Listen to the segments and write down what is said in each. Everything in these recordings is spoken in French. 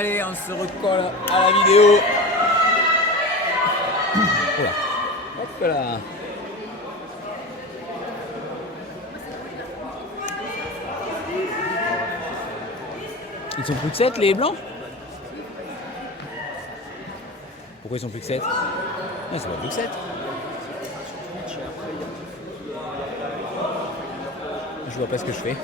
Allez, on se recolle à la vidéo. Voilà. Hop là. Ils sont plus que 7 les blancs? Pourquoi ils sont plus que 7? Non, c'est pas plus que 7. Je vois pas ce que je fais.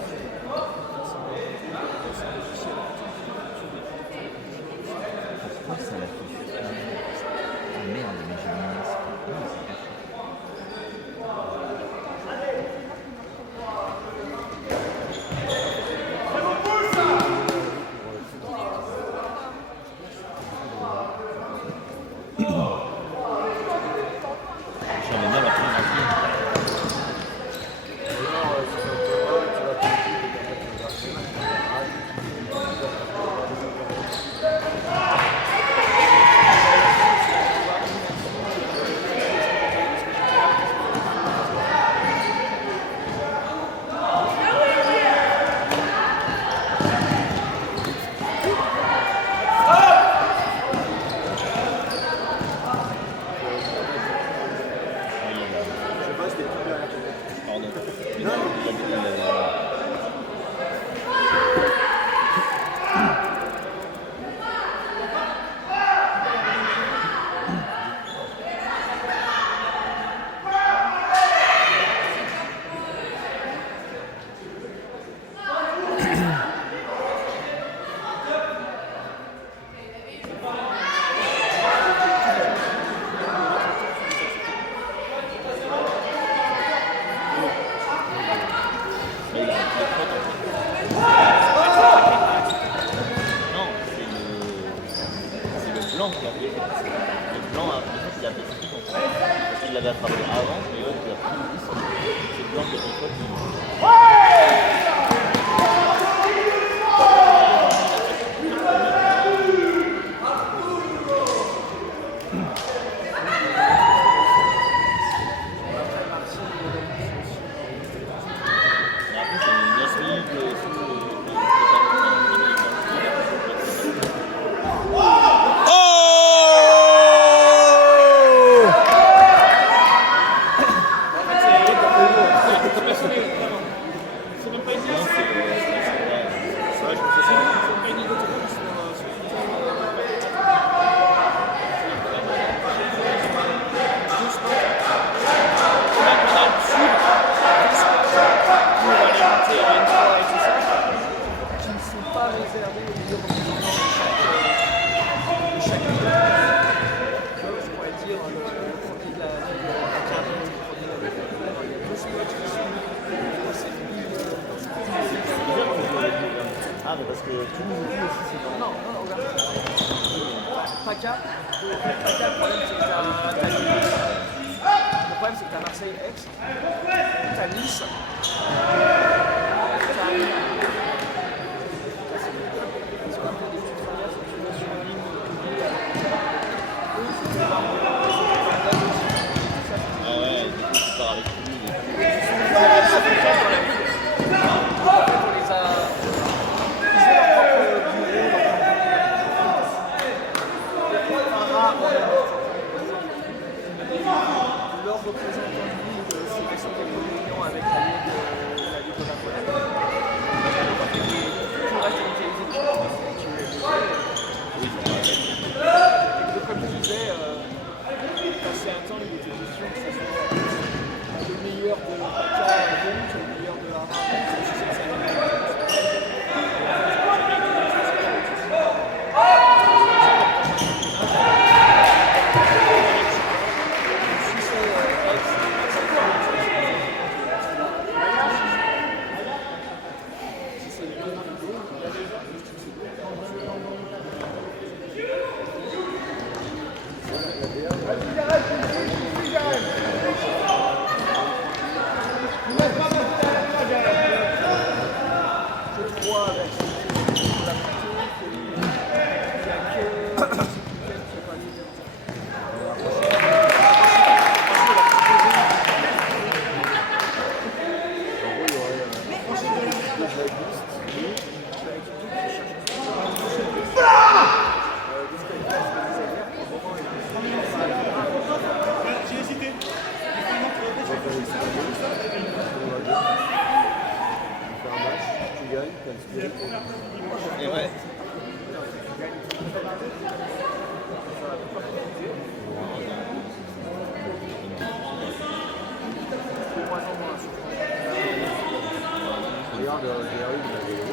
l'entraîneur de RU qui m'avait dit.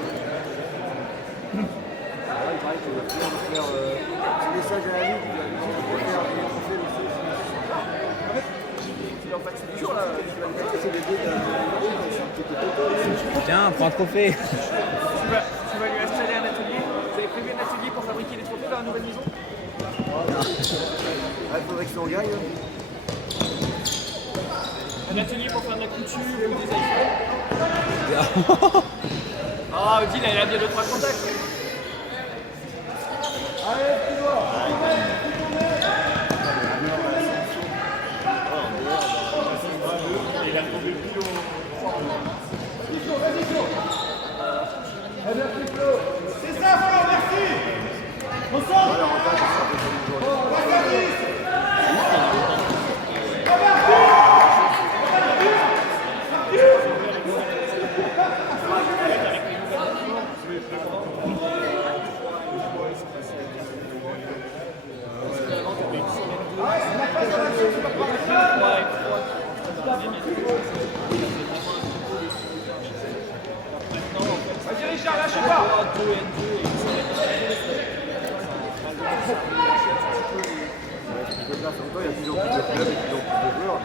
Là, il paraît qu'il va faire un message à la ligue, il va faire des trophées aussi. Il est en fait dur là, c'est les deux qui étaient totaux. Tiens, prends un trophée. Tu vas lui installer un atelier. Vous avez prévu un atelier pour fabriquer des trophées dans la nouvelle maison? Il faudrait que ça en gagne. Un atelier pour faire de la couture ou des iPhones. Ah, Odile, elle a bien 2-3 contacts. Allez, tu vois. Il a trouvé le pilot. C'est ça, Flo, merci. Ressort. Vas-y Richard, lâche pas. Il y a toujours plus de clubs et toujours plus de joueurs.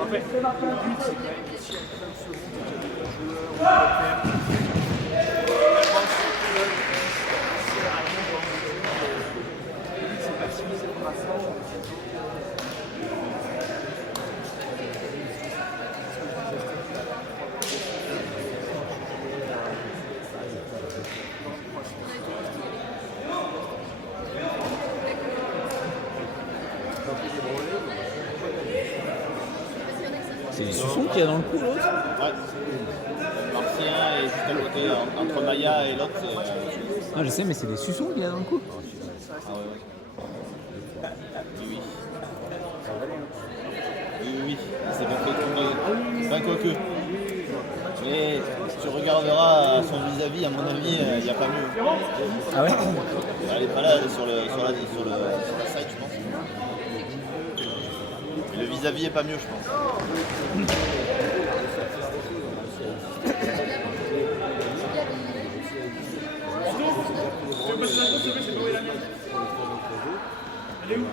En fait, le but, c'est quand même ici, en train de se monter de joueurs, c'est maximiser le brassage. C'est les suçons qu'il y a dans le coup, l'autre. Ouais. Martien est juste à côté, entre Maya et l'autre, c'est. Non, je sais, mais c'est les suçons qu'il y a dans le coup. Ah ouais. Oui, oui. Oui, oui. C'est pas que tout le. Pas quoique. Mais tu regarderas son vis-à-vis, à mon avis, il n'y a pas mieux. Ah ouais? Elle est pas là, elle est sur la site, je pense. Le vis-à-vis est pas mieux, je pense. Elle est où?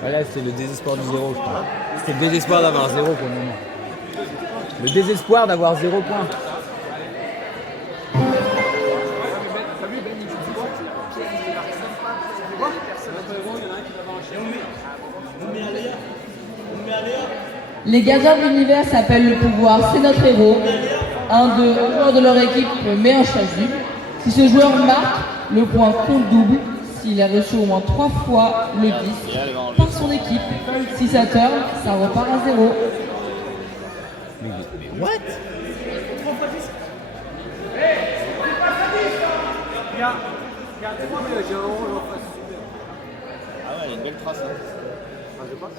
Voilà, c'est le désespoir du zéro, je crois. C'est le désespoir d'avoir zéro pour le moment. Le désespoir d'avoir 0 point. Les gardiens de l'univers s'appellent le pouvoir, c'est notre héros. Un joueur de leur équipe met un chasuble. Si ce joueur marque, le point compte double. S'il a reçu au moins 3 fois le disque par son équipe. Si ça turn, ça repart à 0. What? Il y a 3 Il y a un orange en face. Ah ouais, il y a une belle trace. Hein. Ah, je passe.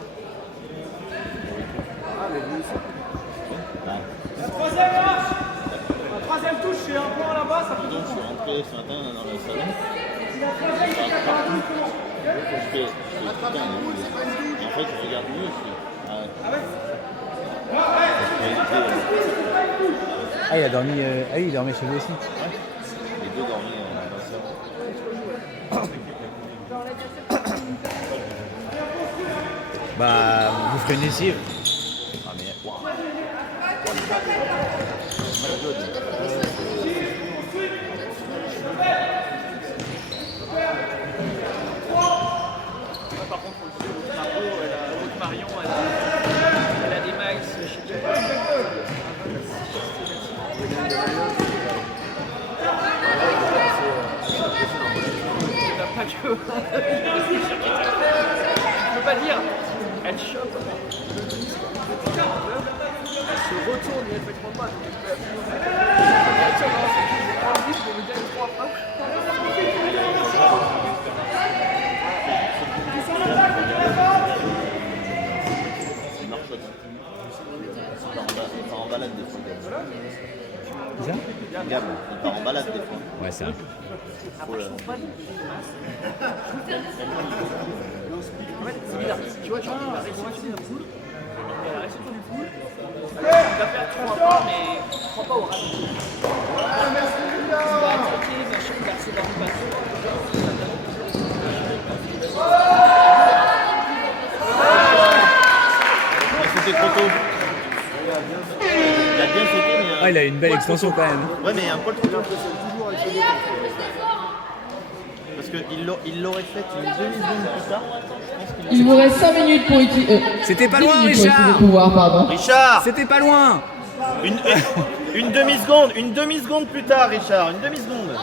Ah, mais lui aussi. La troisième marche. La troisième touche, c'est un point là-bas, ça fait Donc je suis rentré ce matin dans le salon. Si la troisième, il y a 42 secondes. Je fais putain, et en fait, je regarde mieux. Je fais, ah ouais. Ah, il a dormi. Ah oui, il dormait chez lui aussi. Les deux dormaient dans le salon. Bah, vous ferez une lessive. Ah mais waouh. Par contre, l'autre Marion, elle a des max chez lui. Elle n'a pas que. Je peux pas dire. Elle chope. Elle se retourne et elle fait 3 pas. Elle me donne 3 pas. Il part en balade des fois. C'est ça? Gab, il part en balade des fois. Ouais, c'est vrai. Faut le- C'est bizarre. Tu vois, genre, la réception du pool. Et la réception du pool. Tu vas faire 3 pas, mais 3 pas au ras du pool. Tu vas attaquer, machin, tu vas recevoir une passe. C'était trop tôt. Il a bien sauté, mais. Ah, il a une belle extension quand même. Ouais, mais un poil trop tôt. Parce qu'il l'aurait fait une demi-seconde plus tard. Il vous reste 5 minutes pour utiliser. C'était pas 10 loin, minutes pour Richard. utiliser le pouvoir, pardon. Richard, C'était pas loin. une demi-seconde plus tard, Richard, une demi-seconde.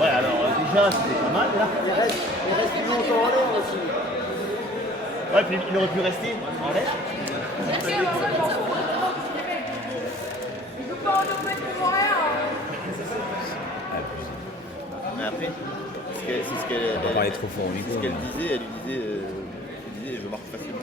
Ouais, alors déjà, c'était pas mal là. Il reste plus longtemps en l'air aussi. Ouais, puis il aurait pu rester en l'air. Mais après, c'est ce qu'elle On parlait trop fort au micro. ce qu'elle disait, elle lui disait je marque facilement.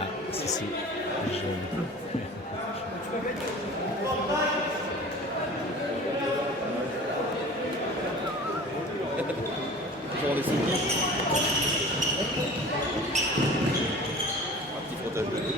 Ah, si, si. Toujours les souvenirs. Un petit frottage de nez.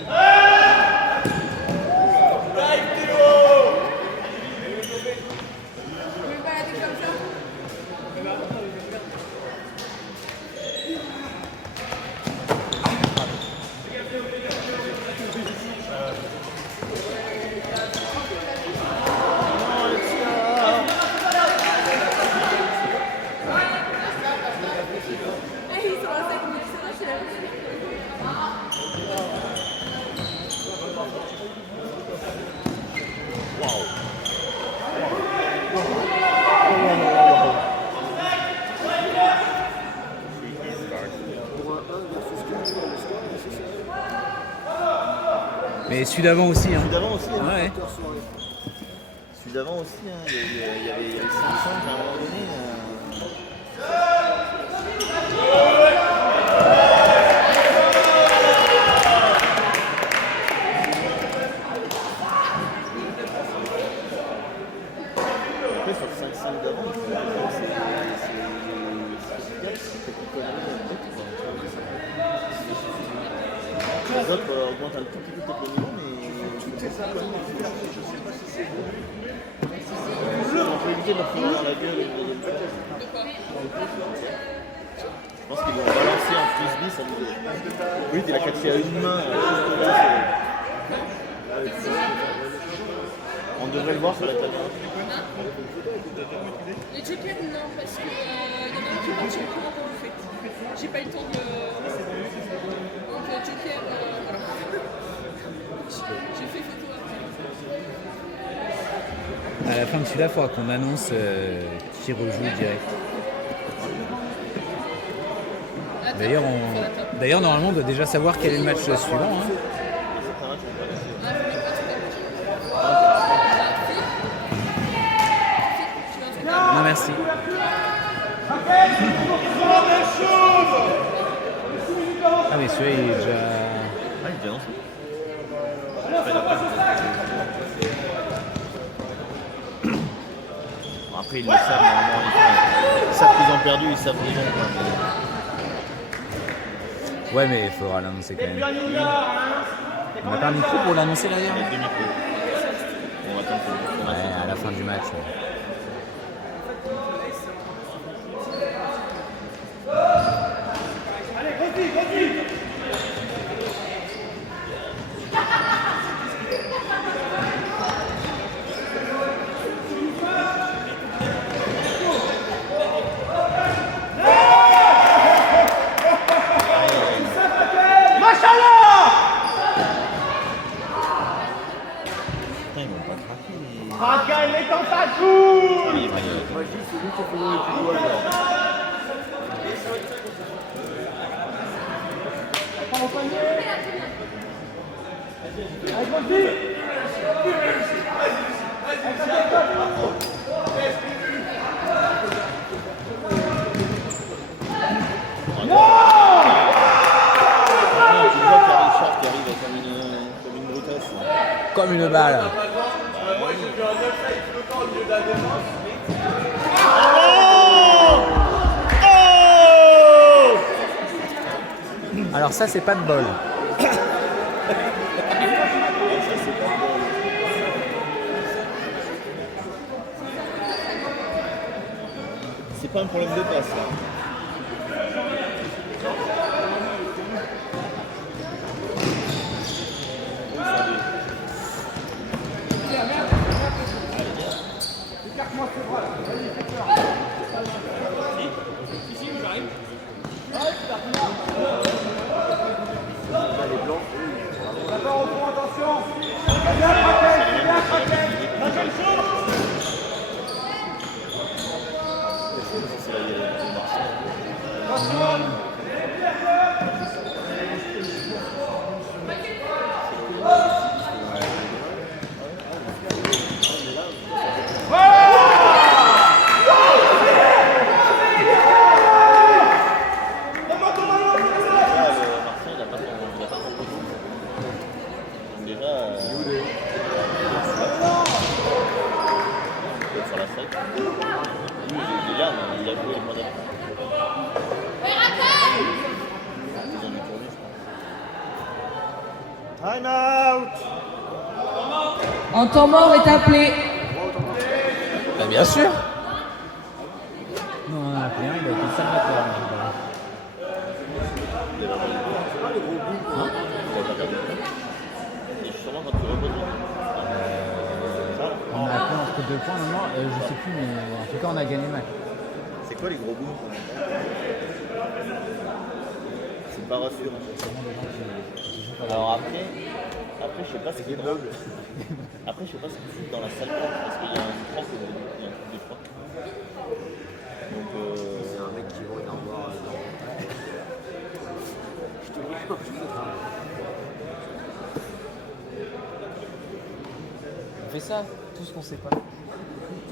Mais celui d'avant aussi. Hein. Celui d'avant aussi, hein. Ouais. Celui d'avant aussi, hein. Il y avait 5 chances à un moment donné. Après, sur le 5-5 d'avant, les autres augmentent un tout petit peu le niveau, mais on peut éviter de leur faire dans la gueule une deuxième fois. Je pense qu'ils vont balancer en frisbee, ça nous dit. Oui, il a catché à une main. On devrait le voir sur la caméra. Les jokers, non, parce qu'il y en a un qui est parti au courant pour bouffer. J'ai pas eu le temps de. Donc, joker, voilà. J'ai fait photo après. À la fin de celui-là, il faudra qu'on annonce qui rejoue direct. D'ailleurs, normalement, on doit déjà savoir quel est le match suivant. Hein. Non, merci. Ah, mais celui-là, il est déjà. Ah, il est déjà lancé. Bon, après, ils le savent, normalement. Ils savent qu'ils ont perdu, ils savent qu'ils vont. Ouais, mais il faudra l'annoncer quand même. On n'a pas un micro pour l'annoncer d'ailleurs? Il y a 2 micros. On va attendre que Ouais, à la fin du match. Macha Comme une balle. Alors ça, c'est pas de bol. C'est pas un problème de passe. Là. Time out. Un temps mort est appelé. Bah, bien sûr. Non, on en a appelé un, il a été salvateur. On a appelé entre 2 points, non, je sais plus, mais en tout cas, on a gagné le match. C'est quoi les gros booms? C'est pas rassurant. Alors après, je sais pas ce qui est drôle. Après, je sais pas ce qu'ils foutent dans la salle parce qu'il y a un prof et un truc de prof. Donc, C'est un mec qui regarde voir. Je te dis pas, je te On fait ça, tout ce qu'on sait pas. Tout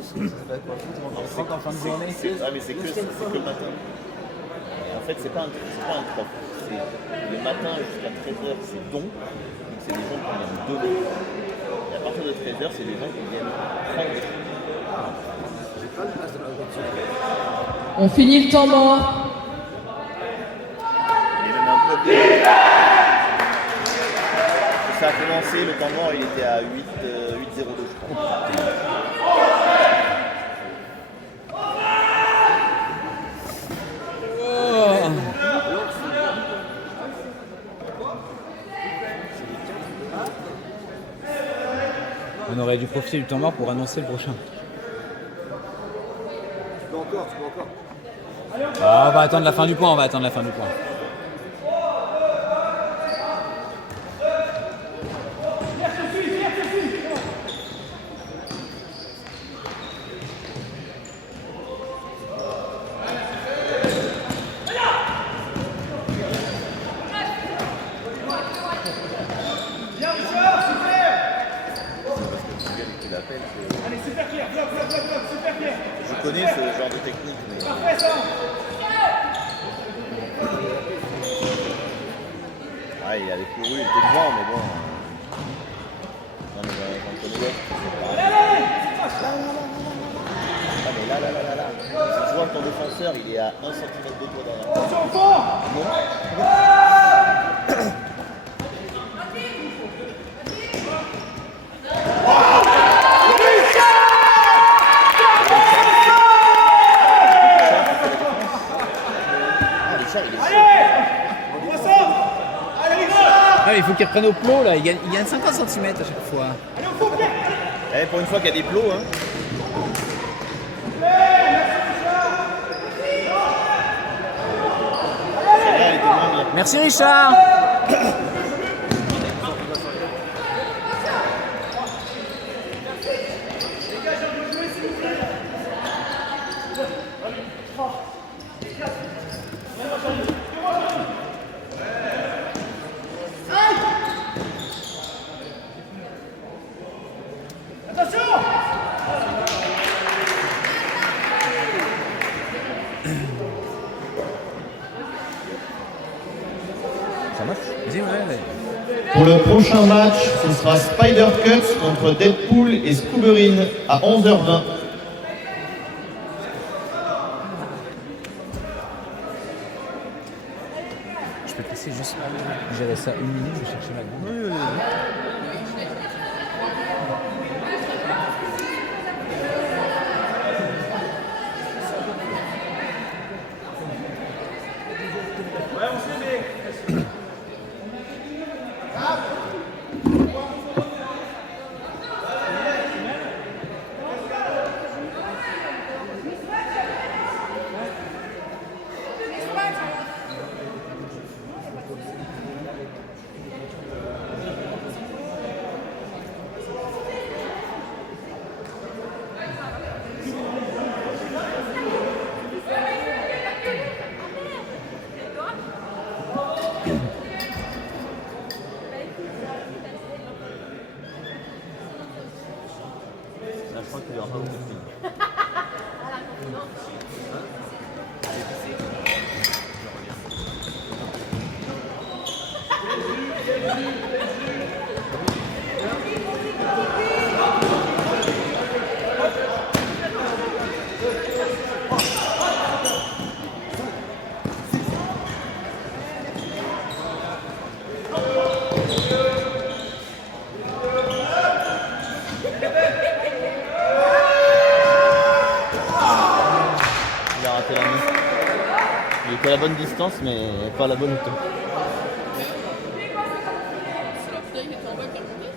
ce qu'on sait pas quoi foutre, on en rentre en fin de journée. Ah, mais c'est que le matin. En fait, c'est pas un prof. Le matin jusqu'à 13h, c'est don. Donc, c'est des gens qui viennent donner. Et à partir de 13h, c'est des gens qui viennent prendre. On finit le temps mort. Il y a même un peu de... Ça a commencé, le temps mort, il était à 8,02, je crois. On aurait dû profiter du temps mort pour annoncer le prochain. Tu peux encore. Ah, on va attendre la fin du point, Je connais ce genre de technique. Mais... Ah, il avait couru, il était devant, mais bon. J'en connais d'autres. Ah, mais là. Si tu vois ton défenseur, il est à 1 cm de toi dans la Ah, il faut qu'il reprenne au plot là, il gagne 50 cm à chaque fois. Eh, pour une fois qu'il y a des plots, hein. Merci Richard. Ça marche? Vas-y, ouais. Pour le prochain match, ce sera Spider Cuts contre Deadpool et Scooberine à 11h20. Je peux te laisser juste gérer ça une minute, je vais chercher ma grande. Là, je crois qu'il y aura pas beaucoup de films. Il a raté la main. Il était à la bonne distance, mais pas à la bonne hauteur. C'est la bouteille qui était en bas qui a monté.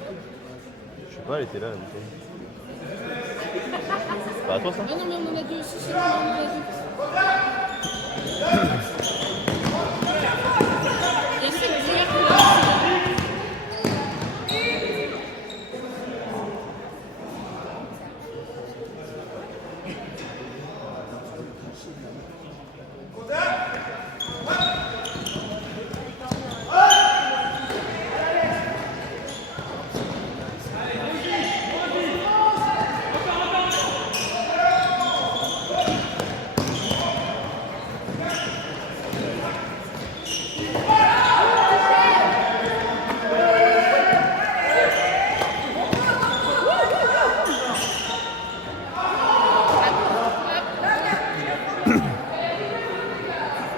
Je sais pas, elle était là, la bouteille. C'est pas à toi, ça? Ah non, mais on en a deux aussi, on en a deux. Il y a cette bière là.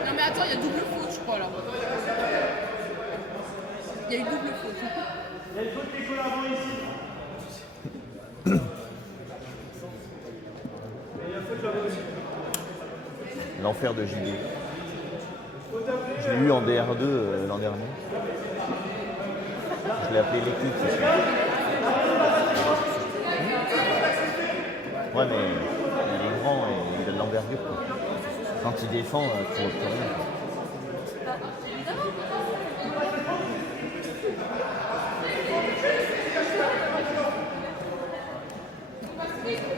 Non mais attends, il y a double faute, je crois là. Il y a eu double faute. L'enfer de JD. Je l'ai eu en DR2 l'an dernier. Je l'ai appelé l'équipe, c'est sûr. Ouais, mais il est grand et il a de l'envergure, quoi. Quand il défend, tu vois plus rien, quoi.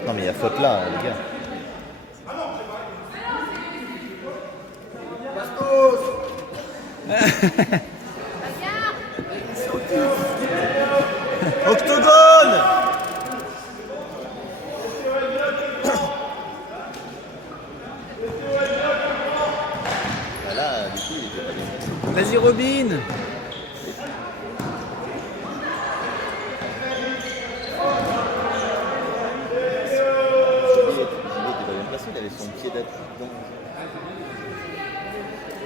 Non mais il y a faute là, les gars. Octogone! Là, du coup, il était pas bien. Vas-y, Robin! JD était pas bien placé, il avait son pied dedans.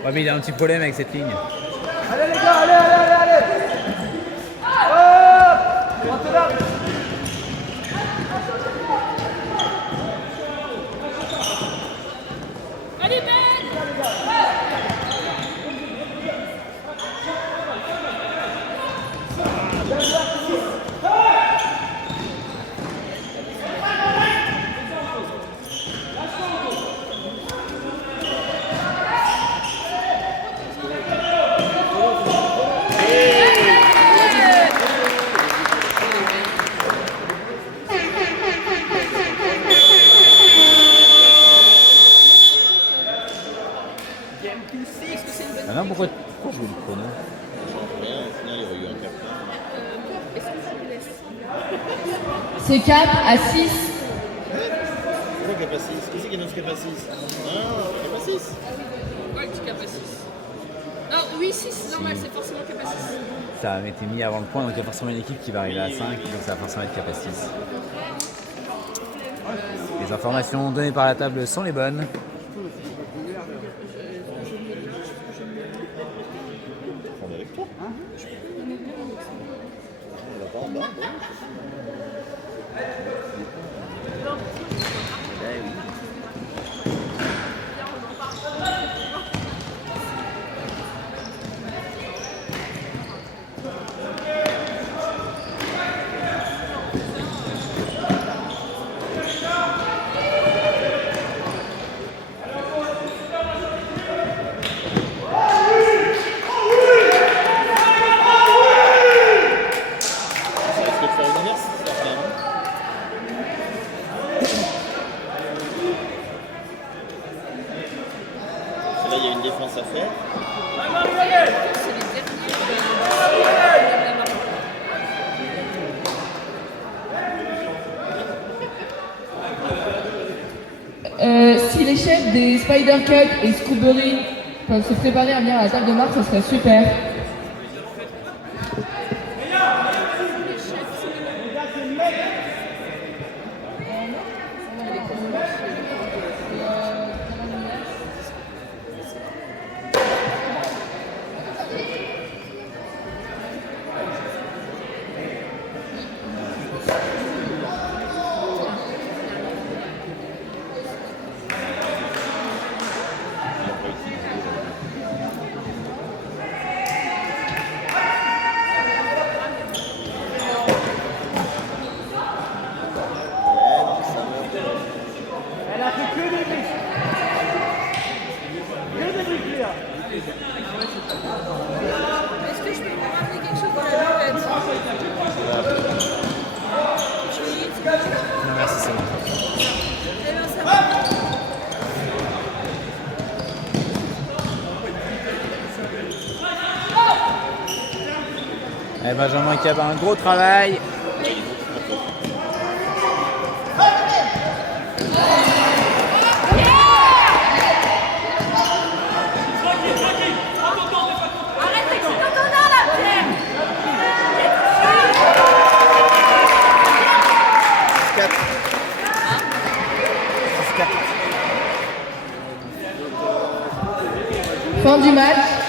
Ouais, mais il a un petit problème avec cette ligne. Allez les gars, allez. Hop, rentrez là. Allez, Ben! Maintenant, pourquoi je joue le chrono? Rien, au final, il y aurait eu un carton. Est-ce que ça vous laisse? C'est 4 à 6. Pourquoi qu'il n'y a pas 6? Qui c'est qui annonce qu'il n'y a pas 6? Non, il n'y a pas 6. Ouais, le petit cap à 6. Non, oui, 6, c'est normal, c'est forcément Kappa 6. Ça a été mis avant le point, donc il y a forcément une équipe qui va arriver à 5, donc ça va forcément être Kappa 6. Les informations données par la table sont les bonnes. On est avec toi. On va pas en bas. Là, il y a une défense à faire. C'est les derniers. Si les chefs des Spider Cut et Scoobery peuvent se préparer à venir à la table de marque, ce serait super. Elle a fait que des briques. Que des briques, Léa. Est-ce que je peux vous ramener quelque chose dans la buvette? Non, merci, c'est bon. Eh ben, ça va. Benjamin qui a un gros travail. Fin du match.